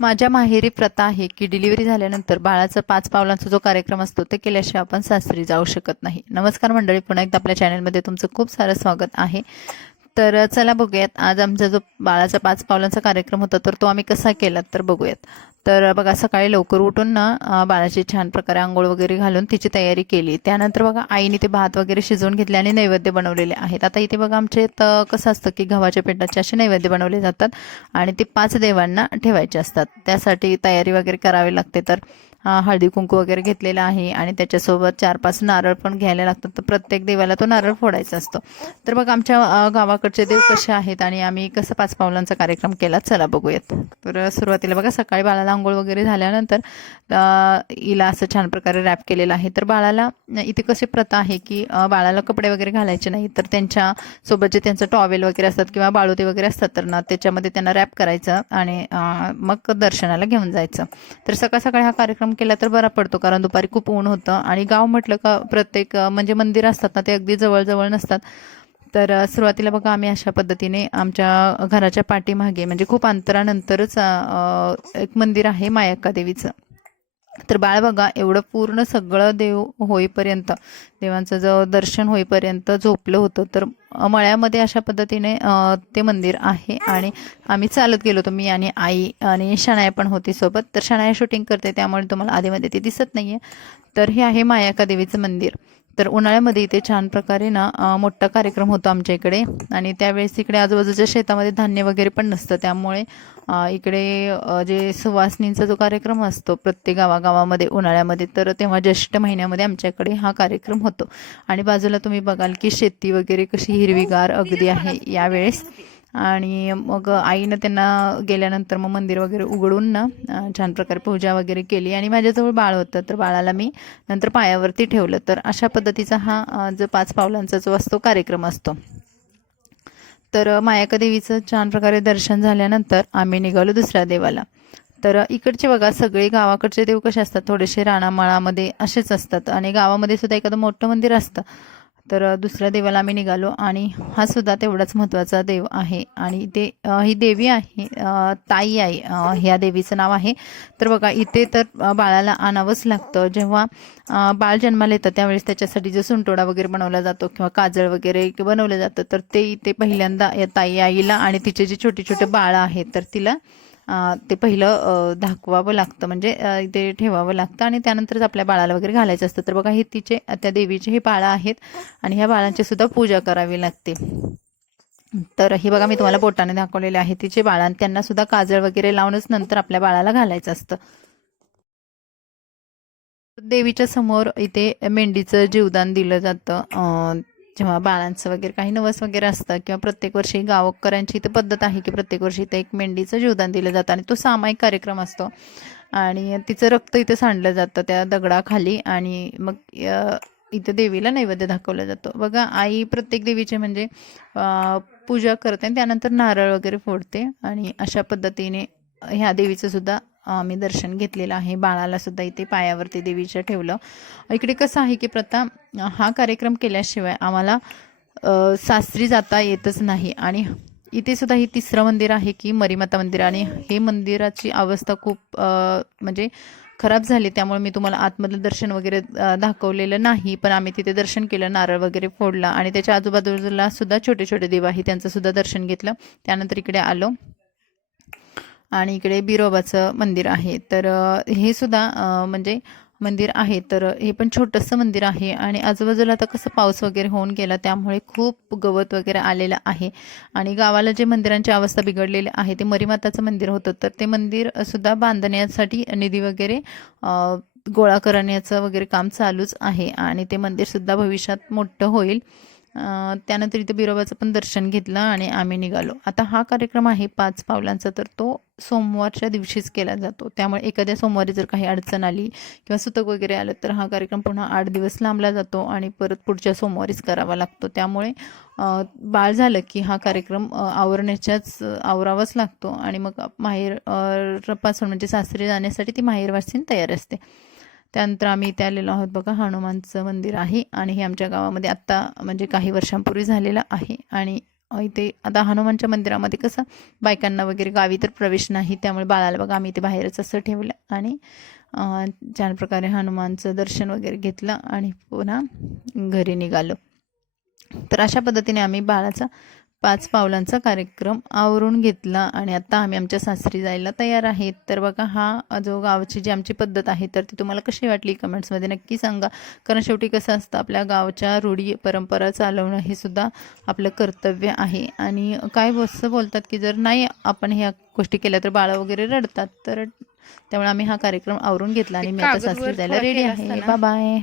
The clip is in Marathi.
माझ्या माहेरी प्रथा आहे की डिलिव्हरी झाल्यानंतर बाळाचा 5 पावलांचा जो कार्यक्रम असतो ते केल्याशिवाय आपण सासरी जाऊ शकत नाही. नमस्कार मंडळी, पुन्हा एकदा आपल्या चॅनलमध्ये तुमचं खूप सारं स्वागत आहे. तर चला बघूयात आज आमचा जो बाळाचा 5 पावलांचा कार्यक्रम होता तर तो आम्ही कसा केला तर बघूयात. तर बघा सकाळी लवकर उठून ना बाळाची छान प्रकारे अंघोळ वगैरे घालून तिची तयारी केली. त्यानंतर बघा आईने ते भात वगैरे शिजवून घेतले आणि नैवेद्य बनवलेले आहेत. आता इथे बघा आमच्या इथं कसं असतं की गव्हाच्या पिठाचे असे नैवेद्य बनवले जातात आणि ते 5 देवांना ठेवायचे असतात. त्यासाठी तयारी वगैरे करावी लागते. तर हळदी कुंकू वगैरे घेतलेला आहे आणि त्याच्यासोबत 4-5 नारळ पण घ्यायला लागतात. तर प्रत्येक देवाला तो नारळ फोडायचा असतो. तर बघा आमच्या गावाकडचे देव कसे आहेत आणि आम्ही कसं 5 पावलांचा कार्यक्रम केला चला बघूयात. तर सुरुवातीला बघा सकाळी बाळाला अंघोळ वगैरे झाल्यानंतर हिला असं छान प्रकारे रॅप केलेलं आहे. तर बाळाला इथे कशी प्रथा आहे की बाळाला कपडे वगैरे घालायचे नाही, तर त्यांच्या सोबत जे त्यांचं टॉवेल वगैरे असतात किंवा बाळोते वगैरे असतात तर ना त्याच्यामध्ये त्यांना रॅप करायचं आणि मग दर्शनाला घेऊन जायचं. तर सकाळ सकाळी हा कार्यक्रम केला तर बरा पडतो, कारण दुपारी खूप ऊन होतं आणि गाव म्हटलं का प्रत्येक म्हणजे मंदिर असतात ना ते अगदी जवळ नसतात. तर सुरुवातीला बघा आम्ही अशा पद्धतीने आमच्या घराच्या पाठीमागे म्हणजे खूप अंतरानंतरच एक मंदिर आहे मायाक्का देवीचं. तर बाळ बघा एवढं पूर्ण सगळं देव होईपर्यंत, देवांचं जो दर्शन होईपर्यंत झोपलं होतं. तर मळ्यामध्ये अशा पद्धतीने ते मंदिर आहे आणि आम्ही चालत गेलो होतो, मी आणि आई आणि शनाया पण होती सोबत. तर शनाया शूटिंग करते त्यामुळे तुम्हाला आधीमध्ये ती दिसत नाहीये. तर हे आहे मायाक्का देवीचं मंदिर. तर उन्हाळ्यामध्ये इथे छान प्रकारे ना मोठा कार्यक्रम होतो आमच्या इकडे आणि त्यावेळेस इकडे आजूबाजूच्या शेतामध्ये धान्य वगैरे पण नसतं, त्यामुळे इकडे जे सुवासिनींचा जो कार्यक्रम असतो प्रत्येक गावागावामध्ये उन्हाळ्यामध्ये, तर तेव्हा ज्येष्ठ महिन्यामध्ये आमच्याकडे हा कार्यक्रम होतो. आणि बाजूला तुम्ही बघाल की शेती वगैरे कशी हिरवीगार अगदी आहे यावेळेस. आणि मग आईनं त्यांना गेल्यानंतर मग मंदिर वगैरे उघडून ना छान प्रकारे पूजा वगैरे केली आणि माझ्याजवळ बाळ होतं तर बाळाला मी नंतर पायावरती ठेवलं. तर अशा पद्धतीचा हा जो 5 पावलांचा जो असतो कार्यक्रम असतो. तर मायाक्का देवीचं छान प्रकारे दर्शन झाल्यानंतर आम्ही निघालो दुसऱ्या देवाला. तर इकडचे बघा सगळे गावाकडचे देव कसे असतात, थोडेसे रानामाळामध्ये असेच असतात आणि गावामध्ये सुद्धा एखादं मोठं मंदिर असतं. तर दुसऱ्या देवाला आम्ही निघालो आणि हा सुद्धा तेवढाच महत्त्वाचा देव आहे आणि ते ही देवी आहे ताई आई ह्या देवीचं नाव आहे. तर बघा इथे तर बाळाला आणावंच लागतं. जेव्हा बाळ जन्माला येतं त्यावेळेस त्याच्यासाठी जो सुंटोडा वगैरे बनवला जातो किंवा काजळ वगैरे बनवलं जातं, तर ते इथे पहिल्यांदा या ताई आईला आणि तिचे जे छोटे छोटे बाळं आहेत तर तिला ते पहिलं दाखवावं लागतं, म्हणजे इथे ठेवावं लागतं आणि त्यानंतरच आपल्या बाळाला वगैरे घालायचं असतं. तर बघा हे तिचे त्या देवीचे हे बाळं आहेत आणि ह्या बाळांची सुद्धा पूजा करावी लागते. तर हे बघा मी तुम्हाला बोटाने दाखवलेले आहे तिचे बाळ आणि त्यांना सुद्धा काजळ वगैरे लावूनच नंतर आपल्या बाळाला घालायचं असतं. देवीच्या समोर इथे मेंढीचं जीवदान दिलं जातं. जेव्हा बाळांचं वगैरे काही नवस वगैरे असतं किंवा प्रत्येक वर्षी गावकऱ्यांची इथे पद्धत आहे की प्रत्येक वर्षी इथे एक मेंढीचं जीवदान दिलं जातं आणि तो सामायिक कार्यक्रम असतो आणि तिचं रक्त इथे सांडलं जातं त्या दगडाखाली आणि मग इथे देवीला नैवेद्य दाखवलं जातं. बघा आई प्रत्येक देवीचे म्हणजे पूजा करते आणि त्यानंतर नारळ वगैरे फोडते आणि अशा पद्धतीने ह्या देवीचं सुद्धा मी दर्शन घेतलेलं आहे. बाळाला सुद्धा इथे पायावरती देवीच्या ठेवलं. इकडे कसं आहे की प्रथा हा कार्यक्रम केल्याशिवाय आम्हाला सासरी जाता येतच नाही आणि इथे सुद्धा ही तिसरं मंदिर आहे की मरीमाता मंदिर आणि हे मंदिराची अवस्था खूप म्हणजे खराब झाली, त्यामुळे मी तुम्हाला आतमधलं दर्शन वगैरे दाखवलेलं नाही. पण आम्ही तिथे दर्शन केलं, नारळ वगैरे फोडला आणि त्याच्या आजूबाजूला सुद्धा छोटे छोटे देव आहे त्यांचं सुद्धा दर्शन घेतलं. त्यानंतर इकडे आलो आणि इकडे बिरोबाचं मंदिर आहे. तर हे सुद्धा म्हणजे मंदिर आहे. तर हे पण छोटंसं मंदिर आहे आणि आजूबाजूला आता कसं पाऊस वगैरे होऊन गेला त्यामुळे खूप गवत वगैरे आलेलं आहे आणि गावाला जे मंदिरांची अवस्था बिघडलेली आहे ते मरीमाताचं मंदिर होतं. तर ते मंदिर सुद्धा बांधण्यासाठी निधी वगैरे गोळा करण्याचं वगैरे काम चालूच आहे आणि ते मंदिरसुद्धा भविष्यात मोठं होईल. त्यानंतर इथे बिरोबाचं पण दर्शन घेतलं आणि आम्ही निघालो. आता हा कार्यक्रम आहे 5 पावलांचा, तर तो सोमवारच्या दिवशीच केला जातो. त्यामुळे एखाद्या सोमवारी जर काही अडचण आली किंवा सुतक वगैरे आलं तर हा कार्यक्रम पुन्हा 8 दिवस लांबला जातो आणि परत पुढच्या सोमवारीच करावा लागतो. त्यामुळे बाळ झालं की हा कार्यक्रम आवरावाच लागतो आणि मग पासून म्हणजे सासरी जाण्यासाठी ती माहेरवासीन तयार असते. त्यानंतर आम्ही इथे आलेलो आहोत. बघा हनुमानचं मंदिर आहे आणि हे आमच्या गावामध्ये आत्ता म्हणजे काही वर्षांपूर्वी झालेलं आहे आणि इथे आता हनुमानच्या मंदिरामध्ये कसं बायकांना वगैरे गावी तर प्रवेश नाही, त्यामुळे बाळाला बघा आम्ही इथे बाहेरच असं ठेवलं आणि छान प्रकारे हनुमानचं दर्शन वगैरे घेतलं आणि पुन्हा घरी निघालो. तर अशा पद्धतीने आम्ही बाळाचा 5 पावलांचा कार्यक्रम आवरून घेतला आणि आता आम्ही आमच्या सासरी जायला तयार आहेत. तर बघा हा जो गावची जी आमची पद्धत आहे तर ती तुम्हाला कशी वाटली कमेंट्समध्ये नक्की सांगा. कारण शेवटी कसं असतं आपल्या गावच्या रूढी परंपरा चालवणं हे सुद्धा आपलं कर्तव्य आहे. आणि काय असं बोलतात की जर नाही आपण ह्या गोष्टी केल्या तर बाळं वगैरे रडतात. तर त्यामुळे आम्ही हा कार्यक्रम आवरून घेतला आणि मी आता सासरी जायला रेडी आहे. Bye bye.